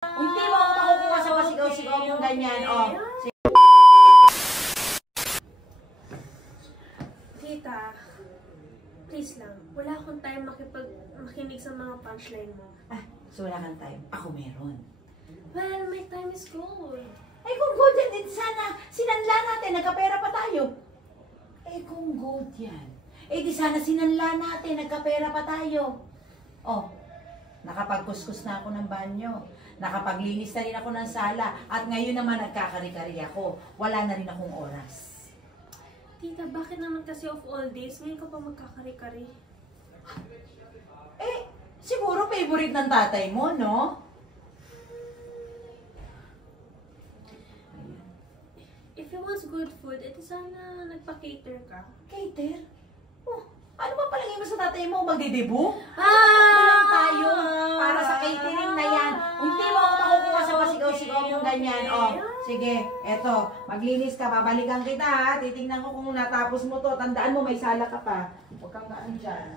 Hindi mo ako makukuha sa pasigaw-sigaw mong ganyan. Oh. Tita, please lang. Wala akong time makinig sa mga punchline mo. Ah, so wala kang time. Ako meron. Well, my time is gold. Ay, kung gold yan, din sana sinanla natin, nagkapera pa tayo. Eh, kung gold yan, eh di sana sinanla natin, nagkapera pa tayo. Oh, nakapagkuskus na ako ng banyo. Nakapaglinis na rin ako ng sala. At ngayon naman nagkakari-kari ako. Wala na rin akong oras. Tita, bakit naman kasi of all days, ngayon ka pa magkakari-kari? Eh, siguro favorite ng tatay mo, no? If you want good food, edi sana nagpa-cater ka. Cater? Oh, ano ba palagay mo sa tatay mo? Magdedebo? Ah! Lang tayo para sa catering na yan. Hindi mo ako makukuha sa pasigaw-sigaw mong ganyan. Oh, sige, eto, maglinis ka, babalikan kita ha. Titingnan ko kung natapos mo to. Tandaan mo, may sala ka pa. Huwag kang gaan dyan.